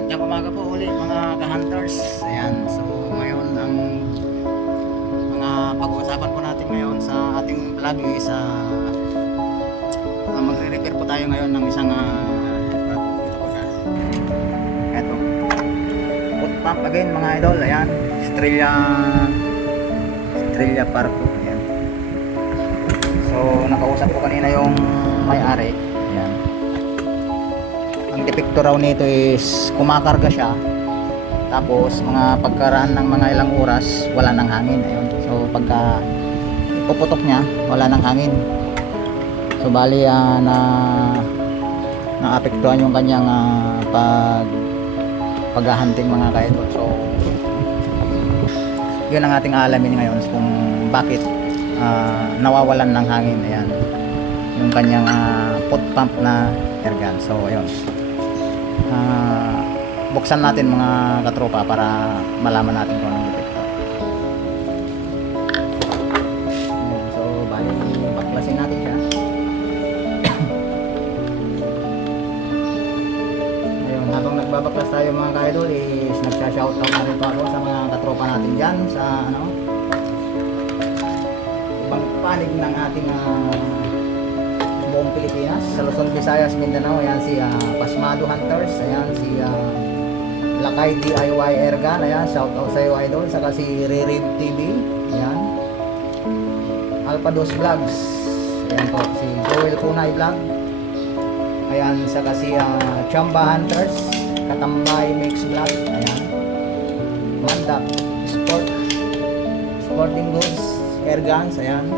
Magandang umaga po ulit mga ka-hunters. Ayan, so ngayon ang mga pag-uusapan po natin ngayon sa ating vlog is magre-repair po tayo ngayon ng isang ito po siya. Ito. Foot pump again mga idol. Ayan, Estrella Parco. Ayan. So nakausap ko kanina yung may-ari. Ayan. Ang depekto raw nito is kumakarga siya, tapos mga pagkaraan ng mga ilang oras wala nang hangin. Ayun. So pagka ipuputok niya wala nang hangin, so bali naapektuhan yung kanyang paghahunting mga kaidol. So yun ang ating alamin ngayon kung bakit nawawalan ng hangin. Ayan, yung kanyang foot pump na airgun. So ayun, buksan natin mga katropa para malaman natin kung anong depekto. So bali baklasin natin siya. Ayun, habang nagbabaklas tayo mga ka-idol is nagsha-shoutout na rin po ako sa mga katropa natin dyan sa ibang panig ng ating buong Pilipinas, sa Luzon, Visayas, Mindanao. Ayan si Pasmado Hunters, ayan si Lakay DIY Airgun, ayan, shout out sa iyo idol. Saka si Ririb TV, ayan, Alpha Dos Vlogs, ayan po si Joel Punay Vlog, ayan, saka si Chamba Hunters, Katambay Mix Vlog, ayan, Mandak Sporting Goods Airguns, ayan,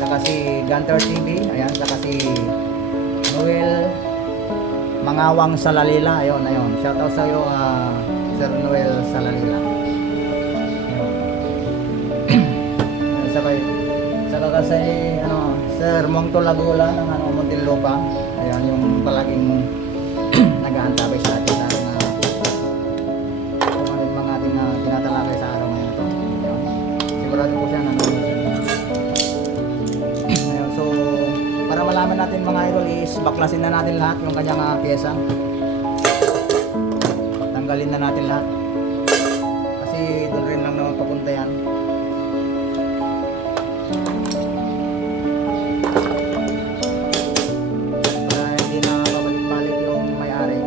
saka si Gunter TV, ayan, saka si Noel Mangawang Salalila, ayun, shout out sa iyo Sir Noel Salalila. Ayun. saka kasi Sir Mongto Lagula ng Muntinlupa, ayan, yung palaging nag-aantabay sa atin sa kung ano yung mga ating tinatalakay sa araw ngayon ito. Ayun. Sigurado po siya nanonood. So para malaman natin mga idol is baklasin na natin lahat yung kanyang pyesa, tanggalin na natin lahat kasi doon rin lang naman papunta yan. Para hindi na babalik-balik yung may-ari,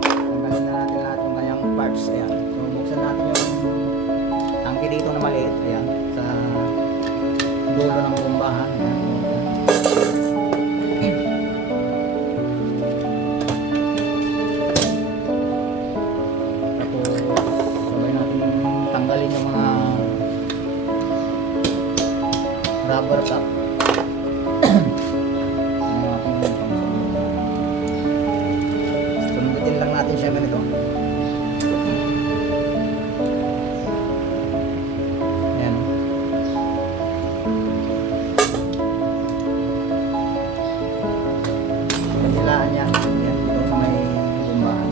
tanggalin na natin lahat yung kanyang parts. Ayan, so buksan natin yung tangke dito na maliit, ayan, sa dulo ng bombahan. Tapos sabay natin tanggalin yung mga rubber cap. Sundutin lang natin siya ganito. Kanilaan niya, yan, dito sa may bombahan.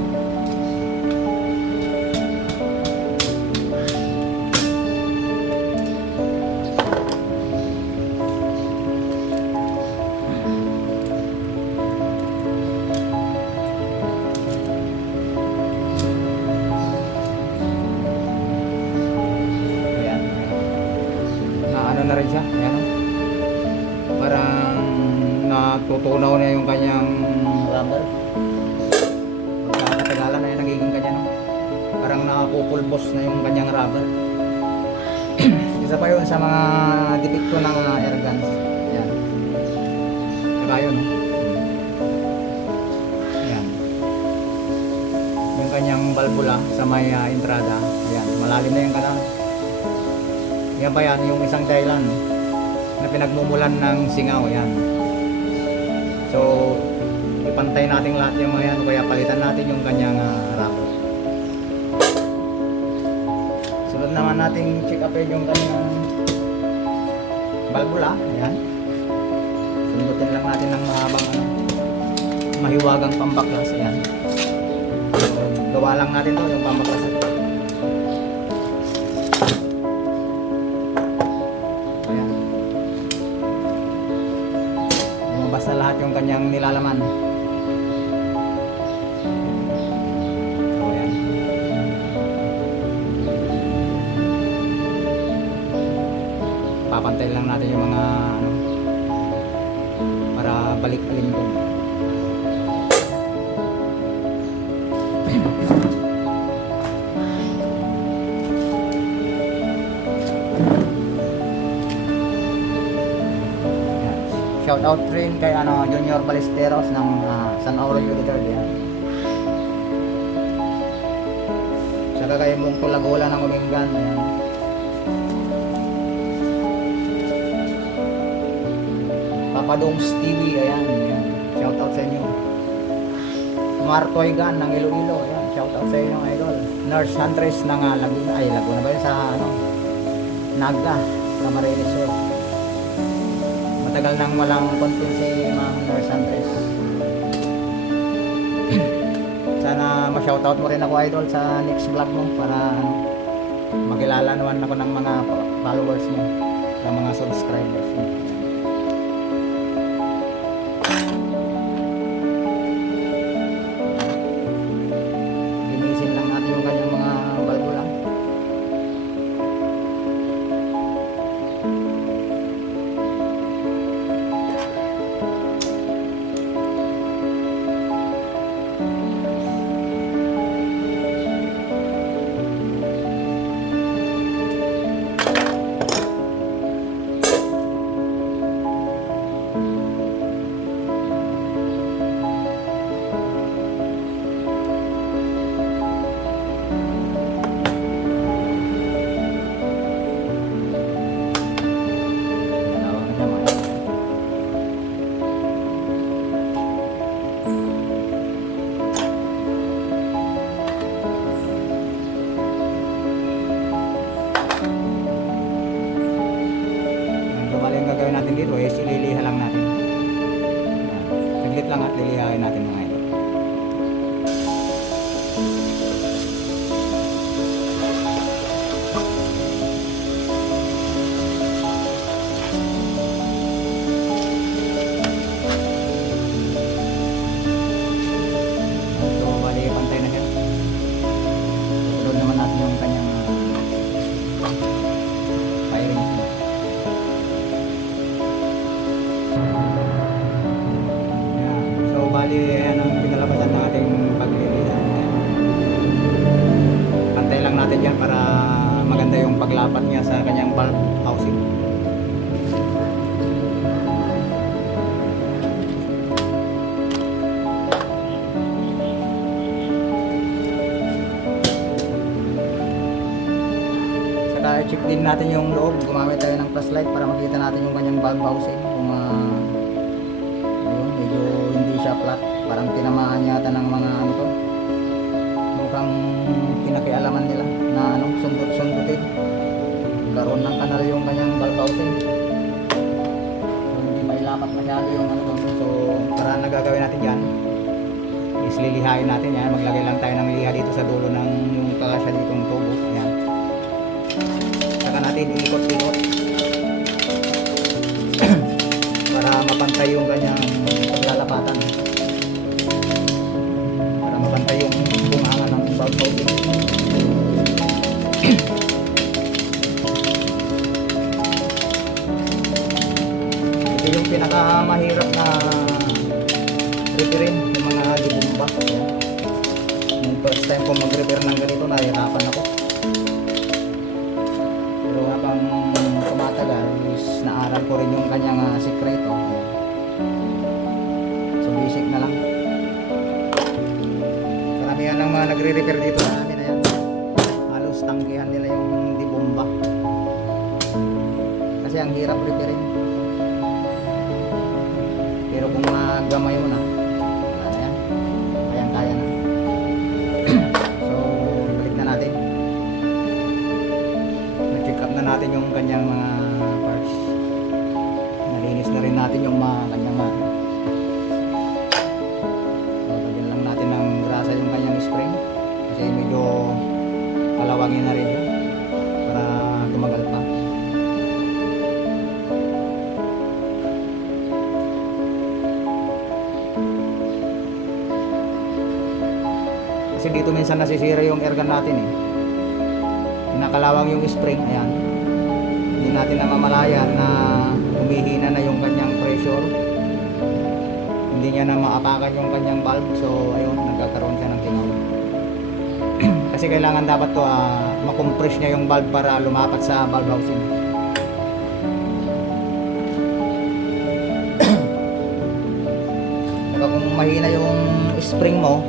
Ayan, naano na rin siya, ayan, parang natutunaw na yung kanyang rubber. Pagkakatagalan ay nagiging kanya, no? Parang nakapupulbos na yung kanyang rubber. Isa pa yun sa mga depekto ng airguns. Ayan, diba yun, no? Ayan, yung kanyang valvula sa may entrada, ayan, malalim na yung kanan. Yan ba yan yung isang dahilan na pinagmumulan ng singaw. Yan, so ipantay natin lahat yung mga yan, kaya palitan natin yung kanyang rubber. Sunod naman natin check up yung kanyang valvula. Ayan, sundutin lang natin ng mahabang mahiwagang pambaklas. Ayan, so, gawa lang natin to yung pambaklas. Ayan, lumabas na lahat yung kanyang nilalaman. papantay lang natin yung mga ano, para balik alingkod. Shout out rin kay ano, Junior Ballesteros ng San Aurelio III. Yan. Saka kay Mungko Lagola ng Umingan. Ayan. Papadongs TV. Ayan. Ayan. Shout out sa inyo. Martoy Gan ng Iloilo. Ayan. Shout out sa inyo, idol. Nurse Huntress ng Laguna. Ay, Laguna ba yun? Sa ano? Naga. Sa Marilis Sur. Matagal nang walang content si Ma'am Nurse Huntress. Sana ma-shoutout mo rin ako, idol, sa next vlog mo para ano, makilala naman ako ng mga followers mo, ng mga subscribers mo. Linisin lang natin yung kanyang mga balbula. Gagawin natin dito is ililiha lang natin. Saglit lang at lilihain natin mga ito. So bali pantay na siya. Sunod naman natin yung kanyang firing. Bali, yan ang pinalabasan ng ating paglilihan. Pantay lang natin yan para maganda yung paglapat niya sa kanyang bulb housing. Saka i-check din natin yung loob. Gumamit tayo ng flashlight para makita natin yung kanyang bulb housing. Kung medyo hindi siya flat, parang tinamaan yata ng mga ano to, mukhang pinakialaman nila na ano, sundot-sundutin, karoon ng kanal yung kanyang bulb housing, so, hindi mailapat masyado yung ano to. So para nagagawin natin yan is lilihain natin yan. Maglagay lang tayo ng liha dito sa dulo ng yung kakasya ditong tubo. Ayan, saka natin ikot-ikot para mapantay yung kanyang paglalapatan, para mapantay yung bunga ng bulb housing. Ito yung pinakamahirap na repairin, yung mga dibumba. Yung first time ko mag-repair ng ganito, nahihirapan ako. Pero habang tumatagal is naaral ko rin yung kanyang sikreto. So basic na lang. Karamihan ng mga nagre-repair dito sa amin, ayan, halos tanggihan nila yung dibumba kasi ang hirap repairin. Pero kung magamay mo na, ano yan, kayang-kaya na. So balik na natin, na-check up na natin yung kanyang mga parts, nalinis na rin natin yung mga kanyang so lagyan lang natin ng grasa yung kanyang spring kasi medyo kalawangin na rin yun para tumagal pa. Kasi dito minsan nasisira yung airgun natin eh. Nakalawang yung spring, ayan. hindi natin namamalayan na humihina na yung kanyang pressure, hindi niya na maapakan yung kanyang valve, so ayun, nagkakaroon siya ng tingaw. Kasi kailangan dapat to makompress niya yung valve para lumapat sa valve housing. Saka kung mahina yung spring mo,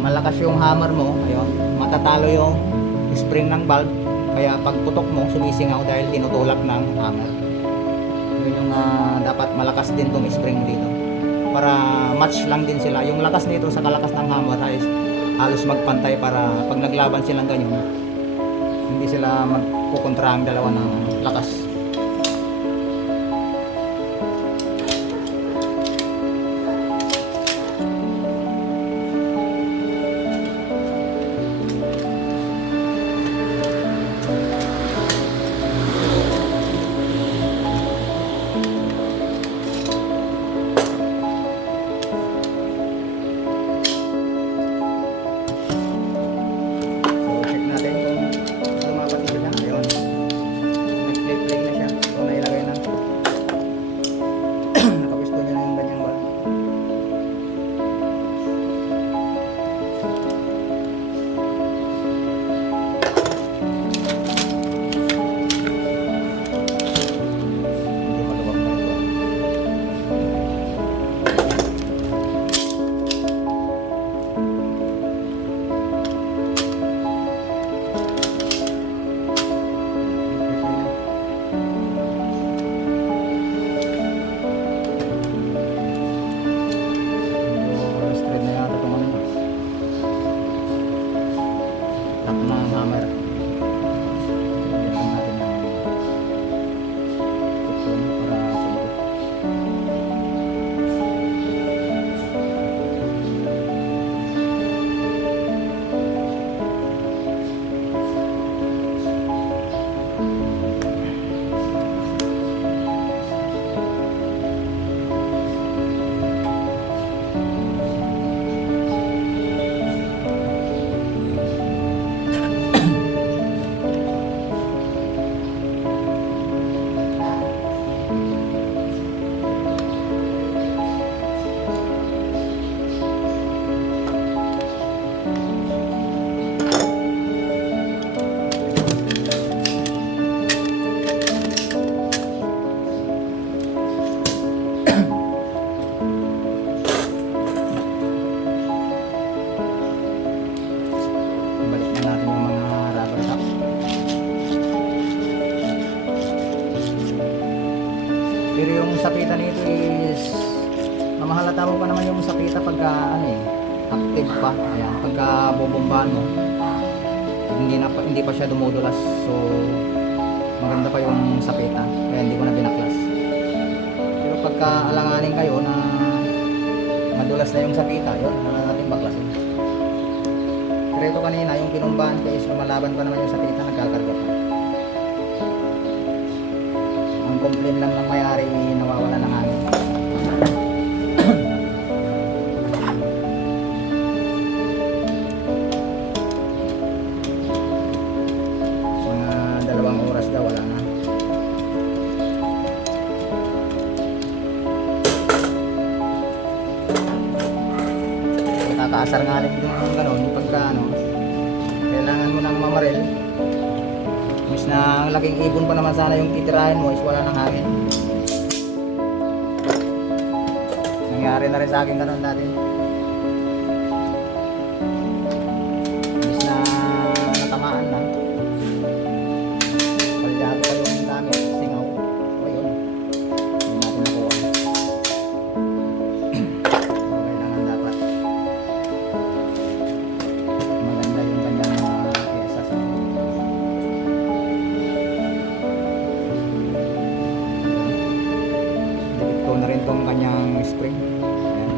malakas yung hammer mo, ayun, matatalo yung spring ng valve, kaya pag putok mo sumisingaw dahil tinutulak ng hammer. Yun yung dapat malakas din tong spring dito para match lang din sila. Yung lakas nito sa kalakas ng hammer ay halos magpantay para pag naglaban silang ganyan, hindi sila magkukontra ang dalawa ng lakas. Pero yung sapita nito is mamahalata mo pa naman yung sapita pagka active pa. Ayan, pagka bubombahan mo hindi pa siya dumudulas, so maganda pa yung sapita, kaya hindi ko na binaklas. Pero pagka alanganin kayo na madulas na yung sapita, yun na natin baklasin. Pero ito kanina yung pinumbahan ko is lumalaban pa naman yung sapita, nagkakarga pa. Ang complaint lang ng may-ari, nawawala ng hangin. Mga 2 oras daw, wala na. Nakakaasar nga rin yung gano'n, pagka kailangan mo ng mamarel. Mas na laking ibon pa naman sana yung titirahin mo is wala nang hangin. Nangyari na rin sa akin ganun dati. Mas na natamaan na. Palyado pa yung gamit, singaw. O yun, hindi natin nakuha. Kailangan dapat maganda yung kanyang pyesa sa na rin tong kanyang spring. Ayan.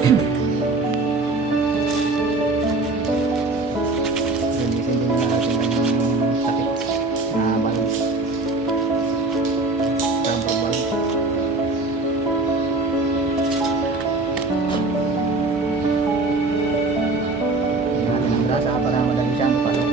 Linisin din natin yung takip na balance. Rubber valve. Tingnan natin ang grasa para madali siyang ipalo.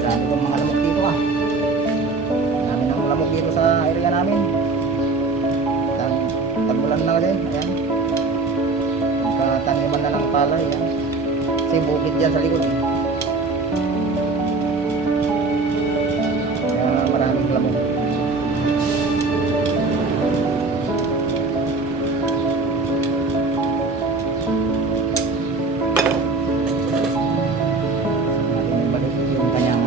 Grabe itong mga lamok dito ah. Dami ng lamok dito sa area namin. Tagulan na din. Ayan. Taniman na ng palay. Ayan. Kasi bukid dyan sa likod eh. Kaya maraming lamok. Natin ibalik yung kanyang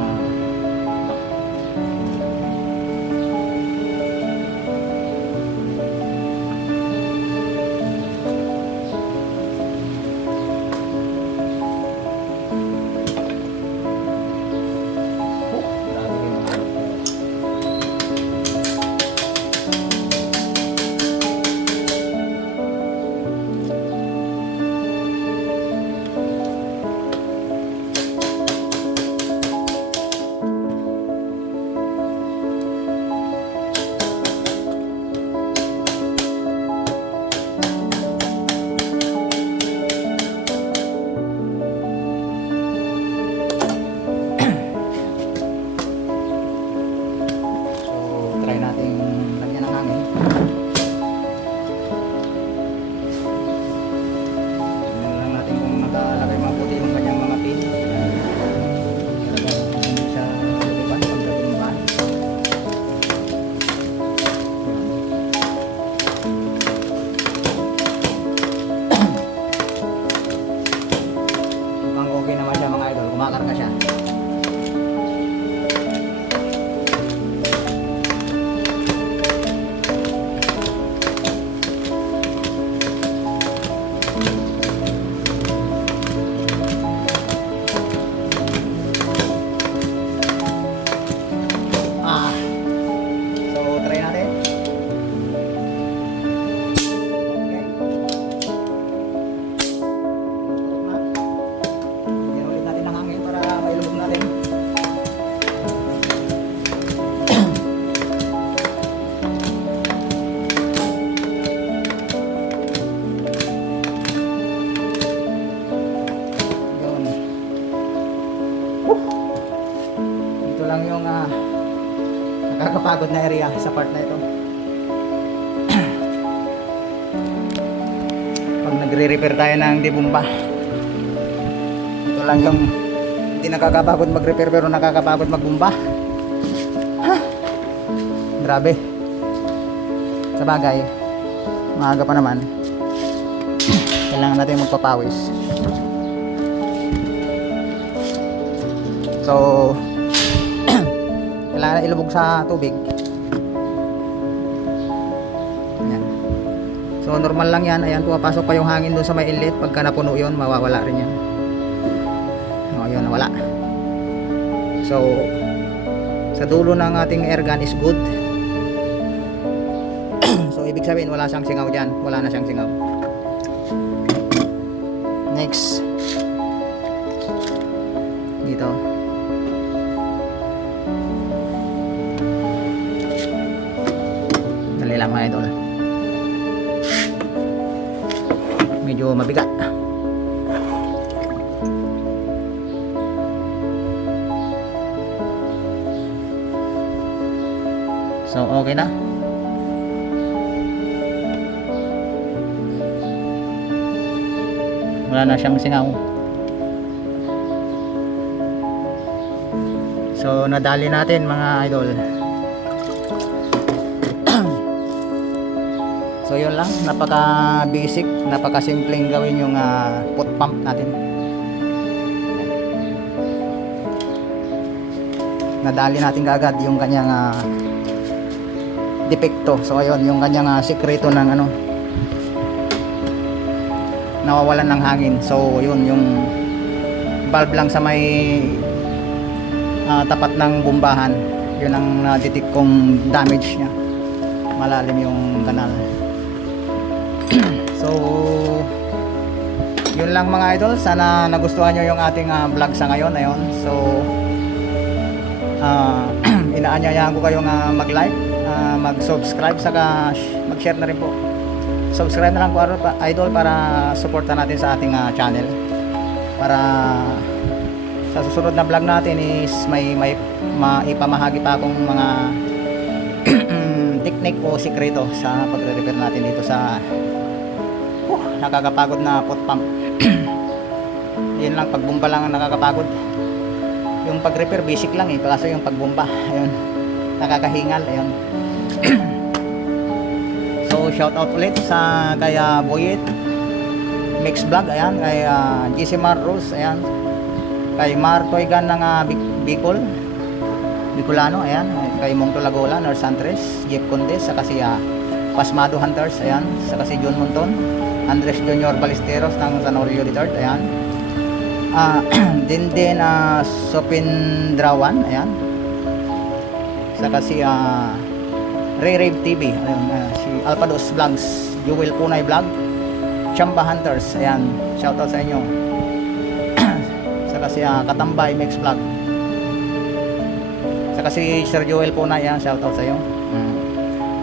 grabe yung mga lamok. So, try natin lagyan ng hangin. Tingnan lang natin kung nakalagay mabuti yung kanyang mga pin. Talagang hindi siya lulipan pagdating ng bahay. Mukhang okay naman siya mga idol. Kumakarga siya. Ah. So, try natin. Okay. Tutok na. Bigyan ulit natin ng hangin para mailubog natin. Yun. Dito lang yung nakakapagod na area sa part na ito. Pag nagre-repair tayo ng dibumba, ito lang yung hindi nakakapagod mag-repair pero nakakapagod magbumba. Ha? Grabe. Sa bagay, maaga pa naman. Kailangan natin magpapawis. So, kailangan ilubog sa tubig. Ayan. So normal lang yan. Ayan, pumapasok pa yung hangin doon sa may inlet. Pagka napuno yun, mawawala rin yan. O, yun, nawala. So, sa dulo ng ating air gun is good. So, ibig sabihin, wala siyang singaw dyan. Wala na siyang singaw. Next. Dito. Dali lang mga idol. Medyo mabigat. So okay na. Wala na siyang singaw. So nadali natin mga idol. So yun lang, napaka basic, napaka simpleng gawin yung foot pump natin. Nadali natin kaagad yung kanyang depekto. So ayun, yung kanyang sikreto ng nawawalan ng hangin. So yun yung valve lang sa may tapat ng bombahan, yun ang na-detect kong damage niya, malalim yung kanal. So yun lang mga idol, sana nagustuhan nyo yung ating vlog sa ngayon. Ayun, so inaanyayahan ko kayong mag-like, mag-subscribe, saka mag-share na rin po. Subscribe na lang po idol para supportan natin sa ating channel, para sa susunod na vlog natin is may maipamahagi pa akong mga technique o sikreto sa pagre-repair natin dito sa nakakapagod na pot pump. Yun lang, pagbomba lang ang nakakapagod. Yung pag-repair basic lang kaso yung pagbomba, ayun, nakakahingal. Ayun. So shout out ulit sa kaya Boyet Mix Vlog, ayan, kay GC Mar Rose, ayan, kay Mar Toygan ng Bicolano, ayan, kay Mongto Lagola, Nurse Santres, Jeff Condes, saka si Pasmado Hunters, ayan, saka si John Monton, Andres Junior Ballesteros ng San Aurelio III, ayan, din Sopindrawan, ayan, saka si Ray TV, ayun, si Alpados Vlogs, Jewel Punay Vlog, Chamba Hunters, ayan, shoutout sa inyo. Saka si Katambay Mix Vlog, saka si Sir Joel Punay, ayan, shoutout sa iyo.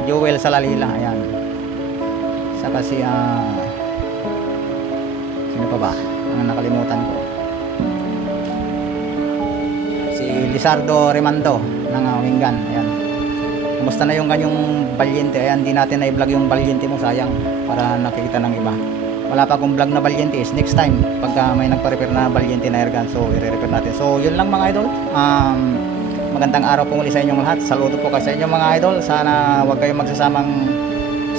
Joel Salalila, ayan, saka si sino pa ba ang nakalimutan ko, si Lizardo Remando ng Wingan, ayan. Kumusta na yung kanyang balyente? Ayan, di natin na-vlog yung balyente mo, sayang, para nakikita ng iba. Wala pa akong vlog na balyente, is next time pagka may nagpa-repair na balyente na airgun, so i-repair natin. So yun lang mga idol, magandang araw po muli sa inyong lahat. Saludo po kasi sa inyo mga idol, sana wag kayong magsasamang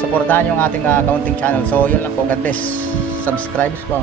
suportahan yung ating kaunting channel. So yun lang po, God bless, subscribe po.